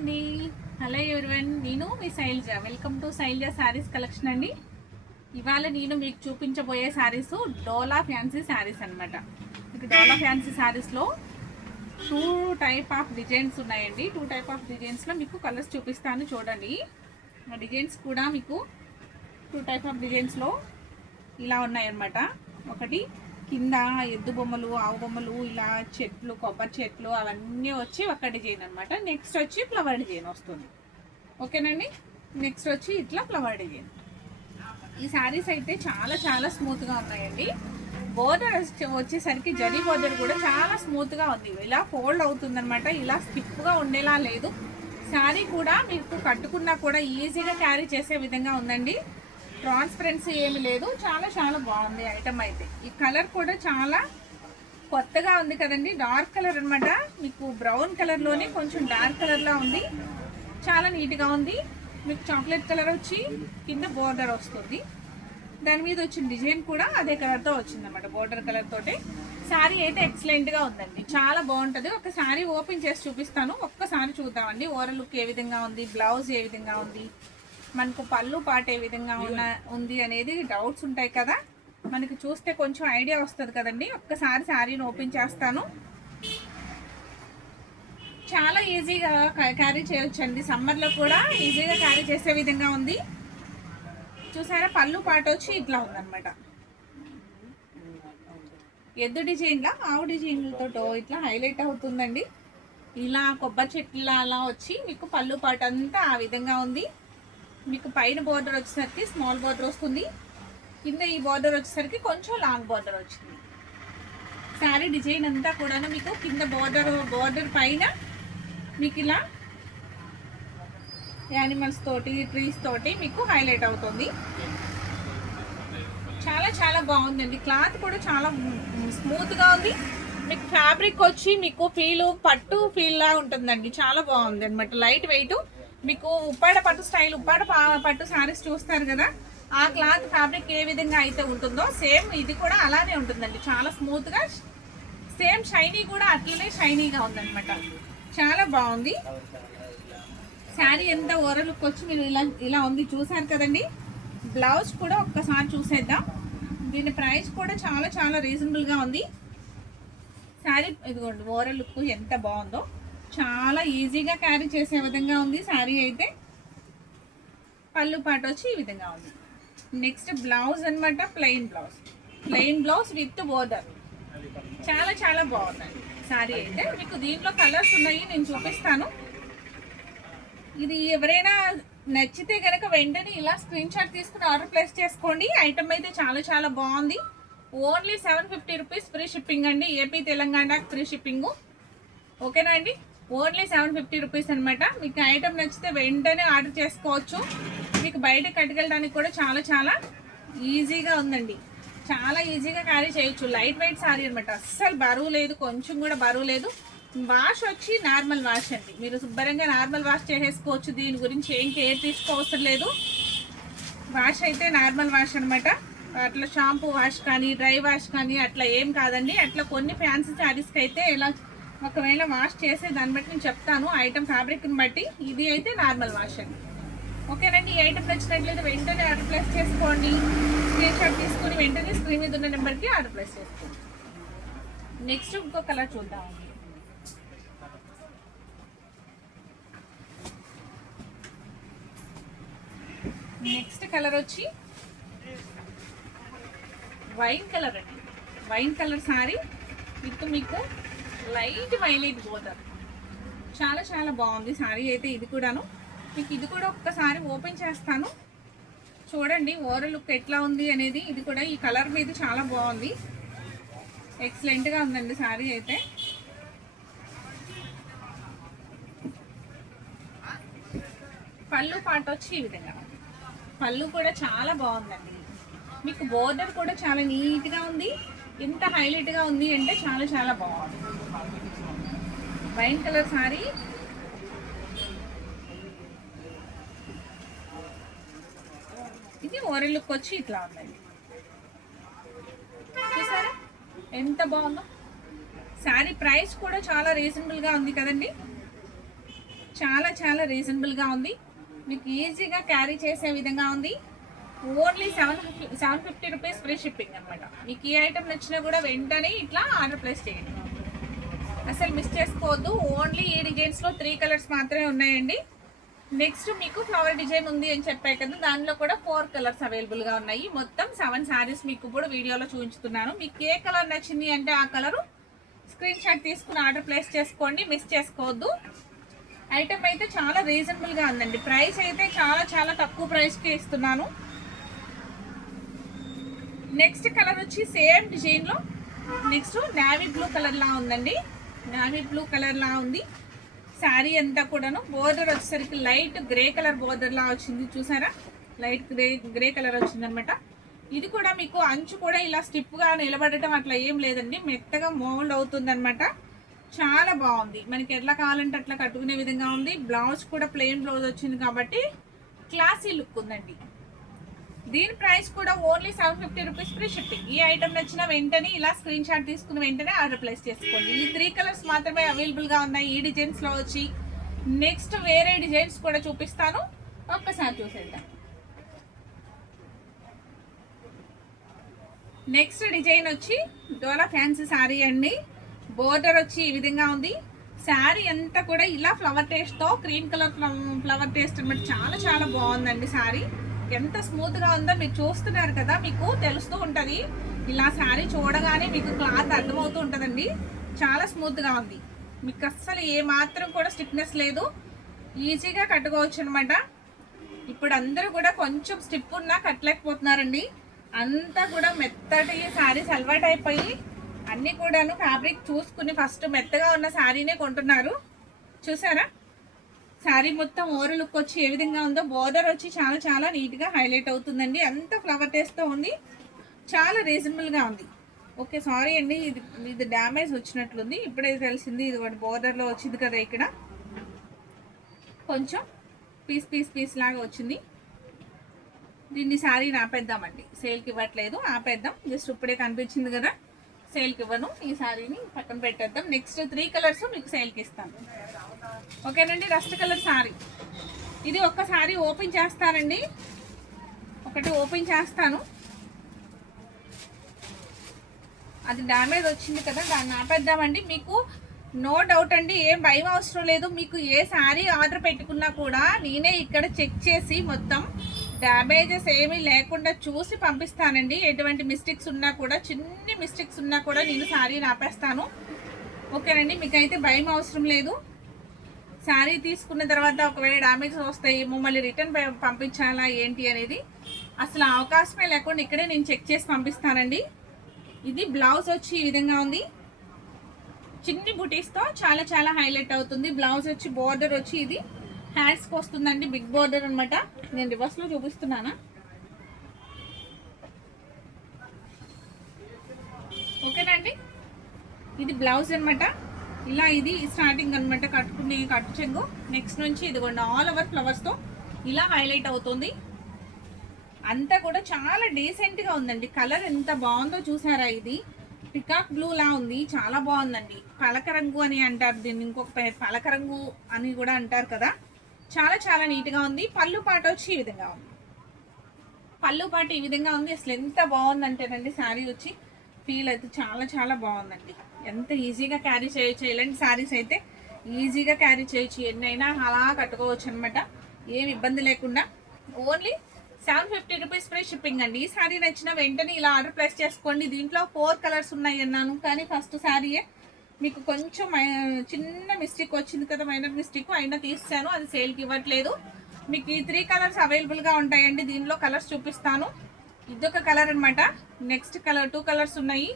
అండి. Hello everyone, నేను మీ Shailaja. Welcome to Shailaja Sarees collection అండి. ఇవాళ నేను మీకు చూపించబోయే శారీస్ డోలా ఫ్యాన్సీ శారీస్ అనమాట. మీకు డోలా ఫ్యాన్సీ శారీస్లో టూ టైప్ ఆఫ్ డిజైన్స్ ఉన్నాయండి. టూ టైప్ ఆఫ్ డిజైన్స్లో మీకు కలర్స్ చూపిస్తాను చూడండి. ఆ డిజైన్స్ కూడా మీకు టూ టైప్ ఆఫ్ డిజైన్స్లో ఇలా ఉన్నాయన్నమాట. ఒకటి కింద ఎద్దు బొమ్మలు, ఆవు బొమ్మలు, ఇలా చెట్లు, కొబ్బరి చెట్లు అవన్నీ వచ్చి ఒక డిజైన్ అనమాట. నెక్స్ట్ వచ్చి ఫ్లవర్ డిజైన్ వస్తుంది. ఓకేనండి. నెక్స్ట్ వచ్చి ఇట్లా ఫ్లవర్ డిజైన్. ఈ శారీస్ అయితే చాలా చాలా స్మూత్గా ఉన్నాయండి. బోర్డర్ వచ్చేసరికి జరీ బోర్డర్ కూడా చాలా స్మూత్గా ఉంది. ఇలా ఫోల్డ్ అవుతుందన్నమాట. ఇలా స్టిఫ్గా ఉండేలా లేదు. శారీ కూడా మీకు కట్టుకున్నా కూడా ఈజీగా క్యారీ చేసే విధంగా ఉందండి. ట్రాన్స్పరెన్సీ ఏమి లేదు. చాలా చాలా బాగుంది ఐటమ్ అయితే. ఈ కలర్ కూడా చాలా కొత్తగా ఉంది కదండి. డార్క్ కలర్ అనమాట. మీకు బ్రౌన్ కలర్లోనే కొంచెం డార్క్ కలర్లా ఉంది. చాలా నీట్గా ఉంది. మీకు చాక్లెట్ కలర్ వచ్చి కింద బోర్డర్ వస్తుంది. దాని మీద వచ్చిన డిజైన్ కూడా అదే కలర్తో వచ్చిందన్నమాట, బోర్డర్ కలర్ తోటి. శారీ అయితే ఎక్సలెంట్గా ఉందండి. చాలా బాగుంటుంది. ఒక శారీ ఓపెన్ చేసి చూపిస్తాను. ఒక్కసారి చూద్దామండి. ఓవరాల్ లుక్ ఏ విధంగా ఉంది, బ్లౌజ్ ఏ విధంగా ఉంది, మనకు పళ్ళు పాట ఏ విధంగా ఉంది అనేది డౌట్స్ ఉంటాయి కదా. మనకి చూస్తే కొంచెం ఐడియా వస్తుంది కదండి. ఒక్కసారి శారీని ఓపెన్ చేస్తాను. చాలా ఈజీగా క్యారీ చేయొచ్చండి. సమ్మర్లో కూడా ఈజీగా క్యారీ చేసే విధంగా ఉంది. చూసారా, పళ్ళు పాట వచ్చి ఇట్లా ఉందన్నమాట. ఎద్దు డిజైన్లా ఆవు డిజైన్లతో ఇట్లా హైలైట్ అవుతుందండి. ఇలా కొబ్బరి చెట్ల అలా వచ్చి మీకు పళ్ళు పాట అంతా ఆ విధంగా ఉంది. మీకు పైన బోర్డర్ వచ్చేసరికి స్మాల్ బోర్డర్ వస్తుంది. కింద ఈ బోర్డర్ వచ్చేసరికి కొంచెం లాంగ్ బోర్డర్ వచ్చింది. శారీ డిజైన్ అంతా కూడా మీకు కింద బోర్డర్ పైన మీకు ఇలా యానిమల్స్ తోటి, ట్రీస్ తోటి మీకు హైలైట్ అవుతుంది. చాలా చాలా బాగుందండి. క్లాత్ కూడా చాలా స్మూత్గా ఉంది. మీకు ఫ్యాబ్రిక్ వచ్చి మీకు పట్టు ఫీల్ లా ఉంటుందండి. చాలా బాగుంది అనమాట. Light weight. మీకు ఉప్పాడ పట్టు స్టైల్, ఉప్పాడ పట్టు శారీస్ చూస్తారు కదా, ఆ క్లాత్ ఫ్యాబ్రిక్ ఏ విధంగా అయితే ఉంటుందో సేమ్ ఇది కూడా అలానే ఉంటుందండి. చాలా స్మూత్గా, సేమ్ షైనీ కూడా అట్లనే షైనీగా ఉందన్నమాట. చాలా బాగుంది శారీ. ఎంత ఓవరాల్ లుక్ వచ్చి మీరు ఇలా ఉంది చూసారు కదండి. బ్లౌజ్ కూడా ఒక్కసారి చూసేద్దాం. దీని ప్రైస్ కూడా చాలా చాలా రీజనబుల్గా ఉంది. శారీ ఇదిగోండి, ఓవరాల్ లుక్ ఎంత బాగుందో. చాలా ఈజీగా క్యారీ చేసే విధంగా ఉంది శారీ అయితే. పళ్ళు పాట వచ్చి ఈ విధంగా ఉంది. నెక్స్ట్ బ్లౌజ్ అనమాట. Plain blouse with border. చాలా చాలా బాగుందండి శారీ అయితే. మీకు దీంట్లో కలర్స్ ఉన్నాయి, నేను చూపిస్తాను. ఇది ఎవరైనా నచ్చితే కనుక వెంటనే ఇలా స్క్రీన్ షాట్ తీసుకుని ఆర్డర్ ప్లేస్ చేసుకోండి. ఐటమ్ అయితే చాలా చాలా బాగుంది. ఓన్లీ 750 రూపీస్ ఫ్రీ షిప్పింగ్ అండి. ఏపీ తెలంగాణకు ఫ్రీ షిప్పింగ్. ఓకేనా అండి. ఓన్లీ 750 రూపీస్ అనమాట. మీకు ఐటమ్ నచ్చితే వెంటనే ఆర్డర్ చేసుకోవచ్చు. మీకు బయటకు కట్టుకెళ్ళడానికి కూడా చాలా చాలా ఈజీగా ఉందండి. చాలా ఈజీగా క్యారీ చేయొచ్చు. లైట్ వెయిట్ శారీ అనమాట. అస్సలు బరువు లేదు, కొంచెం కూడా బరువు లేదు. వాష్ వచ్చి నార్మల్ వాష్ అండి. మీరు శుభ్రంగా నార్మల్ వాష్ చేసేసుకోవచ్చు. దీని గురించి ఏం కేర్ తీసుకోవసరం లేదు. వాష్ అయితే నార్మల్ వాష్ అనమాట. అట్లా షాంపూ వాష్ కానీ, డ్రై వాష్ కానీ అట్లా ఏం కాదండి. అట్లా కొన్ని ఫ్యాన్సీ శారీస్కి అయితే ఇలా ఒకవేళ వాష్ చేసే దాన్ని బట్టి నేను చెప్తాను, ఐటమ్ ఫ్యాబ్రిక్ని బట్టి. ఇది అయితే నార్మల్ వాష్ అండి. ఓకేనండి. ఈ ఐటమ్ నచ్చినట్లయితే వెంటనే ఆర్డర్ ప్లేస్ చేసుకోండి. స్క్రీన్ షాట్ తీసుకుని వెంటనే స్క్రీన్ మీద ఉన్న నెంబర్కి ఆర్డర్ ప్లేస్ చేసుకోండి. నెక్స్ట్ ఇంకో కలర్ చూద్దామండి. నెక్స్ట్ కలర్ వచ్చి వైన్ కలర్ అండి. వైన్ కలర్ శారీ విత్ మీకు లైట్ వైలెట్ బోర్డర్. చాలా చాలా బాగుంది శారీ అయితే. ఇది కూడాను మీకు ఇది కూడా ఒక్కసారి ఓపెన్ చేస్తాను చూడండి ఓవరాల్ లుక్ ఎట్లా ఉంది అనేది. ఇది కూడా ఈ కలర్ మీద చాలా బాగుంది. ఎక్సలెంట్గా ఉందండి శారీ అయితే. పళ్ళు పాట వచ్చి ఈ విధంగా. పళ్ళు కూడా చాలా బాగుందండి. మీకు బోర్డర్ కూడా చాలా నీట్గా ఉంది. ఎంత హైలైట్గా ఉంది అంటే చాలా చాలా బాగుంది. Wine colour sari. ఇది ఓవరాల్ లుక్ వచ్చి ఇట్లా ఉందండి. చూసారా ఎంత బాగుందో. శారీ ప్రైస్ కూడా చాలా రీజనబుల్గా ఉంది కదండి. చాలా చాలా రీజనబుల్గా ఉంది, మీకు ఈజీగా క్యారీ చేసే విధంగా ఉంది. ఓన్లీ 750 రూపీస్ ఫ్రీ షిప్పింగ్ అనమాట. మీకు ఈ ఐటమ్ నచ్చినా కూడా వెంటనే ఇట్లా ఆర్డర్ ప్లేస్ చేయండి, అసలు మిస్ చేసుకోవద్దు. ఓన్లీ ఈ డిజైన్స్లో 3 కలర్స్ మాత్రమే ఉన్నాయండి. నెక్స్ట్ మీకు ఫ్లవర్ డిజైన్ ఉంది అని చెప్పాయి కదా, దానిలో కూడా 4 కలర్స్ అవైలబుల్గా ఉన్నాయి. మొత్తం 7 శారీస్ మీకు కూడా వీడియోలో చూపించుతున్నాను. మీకు ఏ కలర్ నచ్చింది అంటే ఆ కలరు స్క్రీన్ షాట్ తీసుకుని ఆర్డర్ ప్లేస్ చేసుకోండి, మిస్ చేసుకోవద్దు. ఐటమ్ అయితే చాలా రీజనబుల్గా ఉందండి, ప్రైస్ అయితే చాలా చాలా తక్కువ ప్రైస్కి ఇస్తున్నాను. నెక్స్ట్ కలర్ వచ్చి సేమ్ డిజైన్లో నెక్స్ట్ నావీ బ్లూ కలర్లా ఉందండి, నావీ బ్లూ కలర్లా ఉంది. శారీ అంతా కూడాను బోర్డర్ వచ్చేసరికి లైట్ గ్రే కలర్ బోర్డర్లా వచ్చింది, చూసారా, లైట్ గ్రే కలర్ వచ్చిందనమాట. ఇది కూడా మీకు అంచు కూడా ఇలా స్టిప్గా నిలబడటం అట్లా ఏం లేదండి, మెత్తగా మోల్డ్ అవుతుంది అనమాట. చాలా బాగుంది, మనకి ఎట్లా కావాలంటే అట్లా కట్టుకునే విధంగా ఉంది. బ్లౌజ్ కూడా ప్లెయిన్ బ్లౌజ్ వచ్చింది కాబట్టి క్లాసీ లుక్ ఉందండి. దీని ప్రైస్ కూడా ఓన్లీ 750 రూపీస్ ఫ్రీ షిప్పింగ్. ఈ ఐటమ్ నచ్చిన వెంటనే ఇలా స్క్రీన్ షాట్ తీసుకుని వెంటనే ఆర్డర్ ప్లేస్ చేసుకోండి. ఈ 3 కలర్స్ మాత్రమే అవైలబుల్గా ఉన్నాయి ఈ డిజైన్స్లో వచ్చి. నెక్స్ట్ వేరే డిజైన్స్ కూడా చూపిస్తాను, ఒక్కసారి చూసేద్దాం. నెక్స్ట్ డిజైన్ వచ్చి డోలా ఫ్యాన్సీ శారీ అండి. బోర్డర్ వచ్చి ఈ విధంగా ఉంది. శారీ అంతా కూడా ఇలా ఫ్లవర్ టేస్ట్తో క్రీమ్ కలర్ ఫ్లవర్ టేస్ట్ అనమాట. చాలా చాలా బాగుందండి శారీ, ఎంత స్మూత్గా ఉందో మీరు చూస్తున్నారు కదా, మీకు తెలుస్తూ ఉంటుంది. ఇలా శారీ చూడగానే మీకు క్లాత్ అర్థమవుతూ ఉంటుందండి, చాలా స్మూత్గా ఉంది. మీకు అస్సలు ఏ మాత్రం కూడా స్టిఫ్నెస్ లేదు, ఈజీగా కట్టుకోవచ్చు అనమాట. ఇప్పుడు అందరూ కూడా కొంచెం స్టిఫ్ ఉన్నా కట్టలేకపోతున్నారండి, అంతా కూడా మెత్తటి శారీస్ అలవాటు అయిపోయి అన్నీ కూడాను ఫ్యాబ్రిక్ చూసుకుని ఫస్ట్ మెత్తగా ఉన్న శారీనే కొంటున్నారు. చూసారా, శారీ మొత్తం ఓవర్ లుక్ వచ్చి ఏ విధంగా ఉందో, బోర్డర్ వచ్చి చాలా చాలా నీట్గా హైలైట్ అవుతుందండి, అంత ఫ్లవర్ టేస్ట్తో ఉంది, చాలా రీజనబుల్గా ఉంది. ఓకే సారీ అండి, ఇది డ్యామేజ్ వచ్చినట్లుంది, ఇప్పుడే తెలిసింది. ఇది బోర్డర్లో వచ్చింది కదా, ఇక్కడ కొంచెం పీస్ లాగా వచ్చింది. దీన్ని శారీని ఆపేద్దామండి, సేల్కి ఇవ్వట్లేదు, ఆపేద్దాం. జస్ట్ ఇప్పుడే కనిపించింది కదా, సేల్కి ఇవ్వను, ఈ శారీని పక్కన పెట్టేద్దాం. నెక్స్ట్ 3 కలర్స్ మీకు సేల్కి ఇస్తాను, ఓకేనండి. రస్ట్ కలర్ శారీ, ఇది ఒక్క శారీ ఓపెన్ చేస్తానండి, ఒకటి ఓపెన్ చేస్తాను. అది డ్యామేజ్ వచ్చింది కదా, దాన్ని ఆపేద్దామండి. మీకు నో డౌట్ అండి, ఏం భయం అవసరం లేదు. మీకు ఏ శారీ ఆర్డర్ పెట్టుకున్నా కూడా నేనే ఇక్కడ చెక్ చేసి మొత్తం డ్యామేజెస్ ఏమీ లేకుండా చూసి పంపిస్తానండి. ఎటువంటి మిస్టేక్స్ ఉన్నా కూడా, చిన్ని మిస్టేక్స్ ఉన్నా కూడా నేను శారీని ఆపేస్తాను, ఓకేనండి. మీకైతే భయం అవసరం లేదు. శారీ తీసుకున్న తర్వాత ఒకవేళ డ్యామేజెస్ వస్తాయి, మళ్ళీ రిటర్న్ పంపించాలా ఏంటి అనేది అసలు అవకాశమే లేకుండా ఇక్కడే నేను చెక్ చేసి పంపిస్తానండి. ఇది బ్లౌజ్ వచ్చి ఈ విధంగా ఉంది, చిన్ని బుటీస్తో చాలా చాలా హైలైట్ అవుతుంది. బ్లౌజ్ వచ్చి బోర్డర్ వచ్చి ఇది హ్యాండ్స్కి వస్తుందండి, బిగ్ బోర్డర్ అనమాట. నేను రివర్స్లో చూపిస్తున్నానా, ఓకేనండి. ఇది బ్లౌజ్ అనమాట, ఇలా ఇది స్టార్టింగ్ అనమాట, కట్టు చెంగు. నెక్స్ట్ నుంచి ఇదిగోండి ఆల్ ఓవర్ ఫ్లవర్స్తో ఇలా హైలైట్ అవుతుంది. అంతా కూడా చాలా డీసెంట్గా ఉందండి. కలర్ ఎంత బాగుందో చూసారా, ఇది పికాక్ బ్లూ లా ఉంది, చాలా బాగుందండి. పలక రంగు అని అంటారు దీన్ని, ఇంకొక పలక రంగు అని కూడా అంటారు కదా, చాలా చాలా నీట్గా ఉంది. పళ్ళు పాట వచ్చి ఈ విధంగా ఉంది, పళ్ళు పాట ఈ విధంగా ఉంది. అసలు ఎంత బాగుందంటేనండి శారీ వచ్చి ఫీల్ అయితే చాలా చాలా బాగుందండి. ఎంత ఈజీగా క్యారీ చేయొచ్చు, ఇలాంటి శారీస్ అయితే ఈజీగా క్యారీ చేయొచ్చు, ఎన్నైనా అలా కట్టుకోవచ్చు అనమాట, ఏం ఇబ్బంది లేకుండా. ఓన్లీ 750 రూపీస్ ఫ్రీ షిప్పింగ్ అండి. ఈ శారీ నచ్చిన వెంటనే ఇలా ఆర్డర్ ప్లేస్ చేసుకోండి. దీంట్లో 4 కలర్స్ ఉన్నాయి అన్నాను, కానీ ఫస్ట్ శారీయే మీకు కొంచెం చిన్న మిస్టేక్ వచ్చింది కదా, మైనర్ మిస్టేక్ అయినా తీసాను, అది సేల్కి ఇవ్వట్లేదు. మీకు ఈ 3 కలర్స్ అవైలబుల్గా ఉంటాయండి. దీనిలో కలర్స్ చూపిస్తాను, ఇదొక కలర్ అనమాట. నెక్స్ట్ కలర్ 2 కలర్స్ ఉన్నాయి.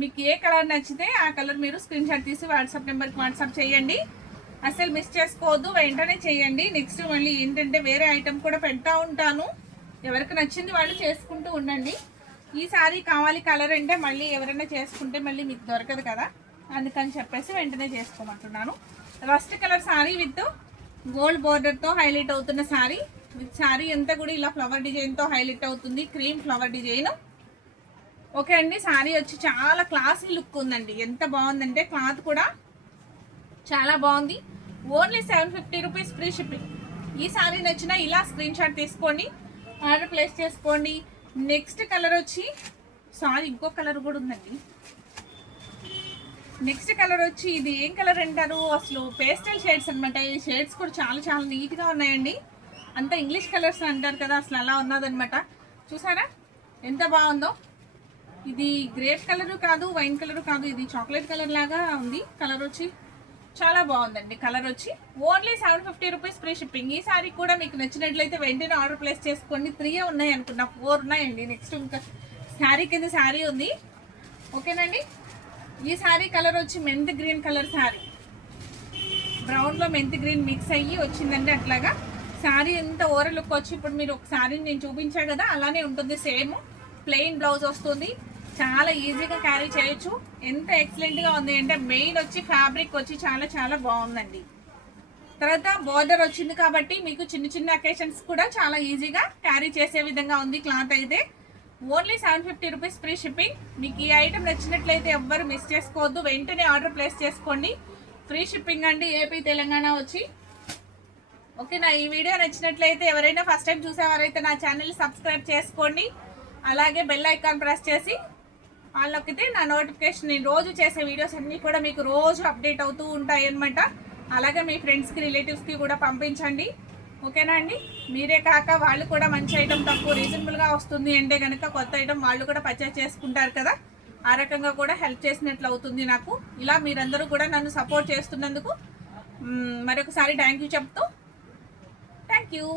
మీకు ఏ కలర్ నచ్చితే ఆ కలర్ మీరు స్క్రీన్ షాట్ తీసి వాట్సాప్ నెంబర్కి వాట్సాప్ చేయండి, అసలు మిస్ చేసుకోవద్దు, వెంటనే చేయండి. నెక్స్ట్ మళ్ళీ ఏంటంటే వేరే ఐటమ్ కూడా పెడతా ఉంటాను, ఎవరికి నచ్చింది వాళ్ళు చేసుకుంటూ ఉండండి. ఈ శారీ కావాలి కలర్ అంటే మళ్ళీ ఎవరైనా చేసుకుంటే మళ్ళీ మీకు దొరకదు కదా, అందుకని చెప్పేసి వెంటనే చేసుకోమంటున్నాను. Rust colour sari with gold బోర్డర్తో హైలైట్ అవుతున్న శారీ. శారీ అంతా కూడా ఇలా ఫ్లవర్ డిజైన్తో హైలైట్ అవుతుంది, క్రీమ్ ఫ్లవర్ డిజైన్. ఓకే అండి, శారీ వచ్చి చాలా క్లాసీ లుక్ ఉందండి. ఎంత బాగుందంటే క్లాత్ కూడా చాలా బాగుంది. Only 750 rupees free shipping. ఈ సారీ నచ్చినా ఇలా స్క్రీన్ షాట్ తీసుకోండి, ఆర్డర్ ప్లేస్ చేసుకోండి. నెక్స్ట్ కలర్ వచ్చి సారీ ఇంకో కలర్ కూడా ఉందండి. నెక్స్ట్ కలర్ వచ్చి ఇది ఏం కలర్ అంటారు, అసలు పేస్టల్ షేడ్స్ అనమాట. ఈ షేడ్స్ కూడా చాలా చాలా నీట్గా ఉన్నాయండి. అంతా ఇంగ్లీష్ కలర్స్ అంటారు కదా, అసలు అలా ఉన్నదనమాట. చూసారా ఎంత బాగుందో. ఇది గ్రేప్ కలరు కాదు, వైన్ కలరు కాదు, ఇది చాక్లెట్ కలర్ లాగా ఉంది. కలర్ వచ్చి చాలా బాగుందండి. కలర్ వచ్చి ఓన్లీ 750 రూపీస్ ఫ్రీ షిప్పింగ్. ఈ సారీ కూడా మీకు నచ్చినట్లయితే వెంటనే ఆర్డర్ ప్లేస్ చేసుకోండి. 3 ఉన్నాయి అనుకున్నా, 4 ఉన్నాయండి. నెక్స్ట్ ఇంకా శారీ కింద శారీ ఉంది. ఓకేనండి. ఈ శారీ కలర్ వచ్చి మెంతి గ్రీన్ కలర్ శారీ, బ్రౌన్లో మెంతి గ్రీన్ మిక్స్ అయ్యి వచ్చిందండి. అట్లాగా శారీ ఎంత ఓవర్ లుక్ వచ్చి ఇప్పుడు మీరు ఒక శారీని నేను చూపించా కదా అలానే ఉంటుంది. సేమ్ ప్లెయిన్ బ్లౌజ్ వస్తుంది. చాలా ఈజీగా క్యారీ చేయొచ్చు. ఎంత ఎక్సలెంట్గా ఉంది అంటే మెయిన్ వచ్చి ఫ్యాబ్రిక్ వచ్చి చాలా చాలా బాగుందండి. తర్వాత బోర్డర్ వచ్చింది కాబట్టి మీకు చిన్న చిన్న అకేషన్స్ కూడా చాలా ఈజీగా క్యారీ చేసే విధంగా ఉంది. క్లాత్ అయితే ఓన్లీ 750 రూపీస్ ఫ్రీ షిప్పింగ్. మీకు ఈ ఐటమ్ నచ్చినట్లయితే ఎవ్వరు మిస్ చేసుకోవద్దు, వెంటనే ఆర్డర్ ప్లేస్ చేసుకోండి. ఫ్రీ షిప్పింగ్ అండి, ఏపీ తెలంగాణ వచ్చి. ఓకేనా. ఈ వీడియో నచ్చినట్లయితే ఎవరైనా ఫస్ట్ టైం చూసేవారైతే నా ఛానల్ సబ్స్క్రైబ్ చేసుకోండి. అలాగే బెల్ ఐకాన్ ప్రెస్ చేసి వాళ్ళకైతే నా నోటిఫికేషన్, నేను రోజు చేసే వీడియోస్ అన్నీ కూడా మీకు రోజు అప్డేట్ అవుతూ ఉంటాయి అన్నమాట. అలాగే మీ ఫ్రెండ్స్కి రిలేటివ్స్కి కూడా పంపించండి. ఓకేనా అండి. మీరే కాక వాళ్ళు కూడా మంచి ఐటమ్ తక్కువ రీజనబుల్గా వస్తుంది అంటే కనుక కొత్త ఐటమ్ వాళ్ళు కూడా పర్చేస్ చేసుకుంటారు కదా, ఆ రకంగా కూడా హెల్ప్ చేసినట్లు అవుతుంది నాకు. ఇలా మీరందరూ కూడా నన్ను సపోర్ట్ చేస్తున్నందుకు మరొకసారి థ్యాంక్ యూ చెప్తూ, థ్యాంక్ యూ.